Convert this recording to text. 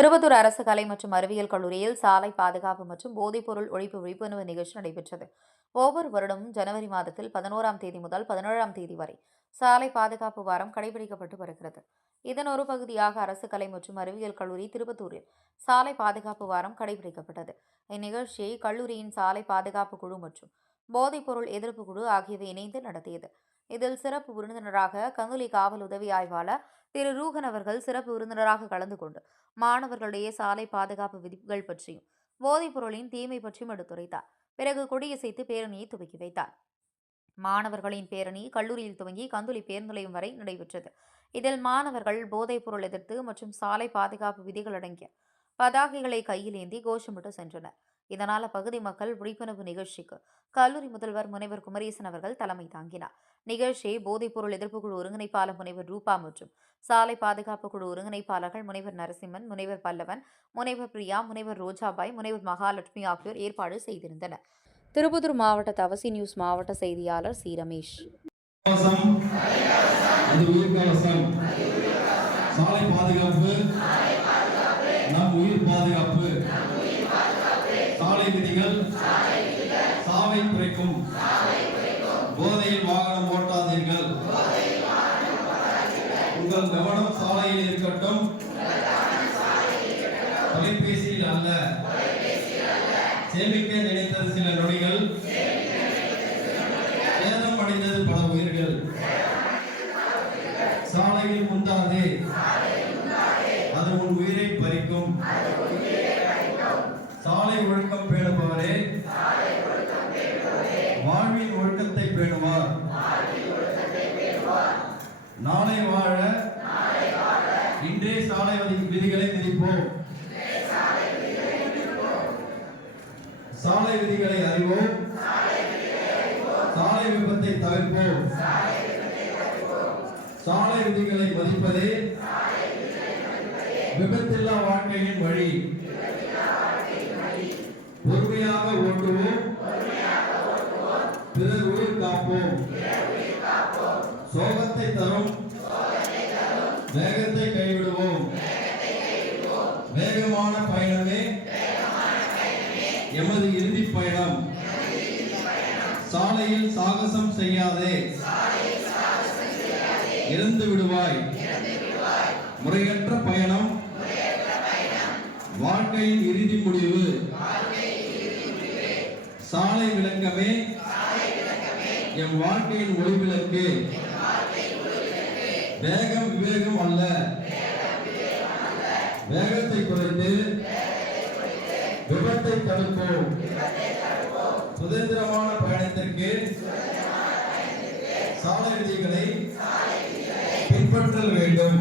திருப்பத்தூர் அரசு கலை மற்றும் அறிவியல் கல்லூரியில் சாலை பாதுகாப்பு மற்றும் போதைப்பொருள் ஒழிப்பு விழிப்புணர்வு நிகழ்ச்சி நடைபெற்றது. ஒவ்வொரு வருடமும் ஜனவரி மாதத்தில் 11ஆம் தேதி முதல் 17ஆம் தேதி வரை சாலை பாதுகாப்பு வாரம் கடைபிடிக்கப்பட்டு வருகிறது. இதன் ஒரு பகுதியாக அரசு கலை மற்றும் அறிவியல் கல்லூரி திருப்பத்தூரில் சாலை பாதுகாப்பு வாரம் கடைபிடிக்கப்பட்டது. இந்நிகழ்ச்சியை கல்லூரியின் சாலை பாதுகாப்பு குழு மற்றும் போதைப்பொருள் எதிர்ப்பு குழு ஆகியவை இணைந்து நடத்தியது. இதில் சிறப்பு விருந்தினராக கங்குலி காவல் உதவி ஆய்வாளர் திரு ரூகன் அவர்கள் சிறப்பு விருந்தினராக கலந்து கொண்டு மாணவர்களிடையே சாலை பாதுகாப்பு விதிகள் பற்றியும் போதைப் பொருளின் தீமை பற்றியும் எடுத்துரைத்தார். பிறகு கொடியசைத்து பேரணியை துவக்கி வைத்தார். மாணவர்களின் பேரணி கல்லூரியில் துவங்கி கந்துலி பேருந்து நிலையம் வரை நடைபெற்றது. இதில் மாணவர்கள் போதைப் பொருள் எதிர்த்து மற்றும் சாலை பாதுகாப்பு விதிகள் அடங்கிய பதாகைகளை கையில் ஏந்தி கோஷமிட்டு சென்றனர். இதனால் அப்பகுதி மக்கள் விழிப்புணர்வு நிகழ்ச்சிக்கு கல்லூரி முதல்வர் முனைவர் குமரேசன் அவர்கள் தலைமை தாங்கினார். நிகழ்ச்சியை போதைப்பொருள் எதிர்ப்பு குழு ஒருங்கிணைப்பாளர் முனைவர் ரூபா மற்றும் சாலை பாதுகாப்பு குழு ஒருங்கிணைப்பாளர்கள் முனைவர் நரசிம்மன், முனைவர் பல்லவன், முனைவர் பிரியா, முனைவர் ரோஜாபாய், முனைவர் மகாலட்சுமி ஆகியோர் ஏற்பாடு செய்திருந்தனர். திருப்பத்தூர் மாவட்ட தவசி நியூஸ் மாவட்ட செய்தியாளர் சி ரமேஷ். சாலை பாதுகாப்பு நம் உயிர் பாதுகாப்பு. சாலை விதிகள் சாவை குறைக்கும். போதையில் வாகனம் ஓட்டாதீர்கள். உங்கள் கவனம் சாலையில் இருக்கட்டும், தொலைபேசியில் அல்ல. சேமிக்க நினைத்தது சில நொடிகள், சேதம் அடைந்தது பல உயிர்கள். சாலையில் முந்தாதே, அது உன் உயிரை பறிக்கும். சாலை ஒழுக்கம் பேணுபவரே வாழ்வின் ஒழுக்கத்தை பேணுவார். நாளை வாழ இன்றே சாலை விதிகளை விதிப்போம். சாலை விதிகளை அறிவோம். சாலை விபத்தை தவிர்ப்போம். சாலை விதிகளை மதிப்பதே விபத்தில்லா வாழ்க்கையின் வழி. பொறுமையாக ஓட்டுவோம், பிறர் உயிர் காப்போம். சோகத்தை தரும் வேகத்தை கைவிடுவோம். வேகமான பயணமே எமது இறுதி பயணம். சாலையில் சாகசம் செய்யாதே, இறந்து விடுவாய். முறையற்ற பயணம் வாழ்க்கையின் இறுதி முடிவு. சாலை விளக்கமே என் வாழ்க்கையின் ஒளிவிளக்கு. வேகம் விவேகம் அல்ல. வேகத்தை குறைத்து விபத்தை தடுப்போம். சுதந்திரமான பயணத்திற்கு சாலை விதிகளை பின்பற்றல் வேண்டும்.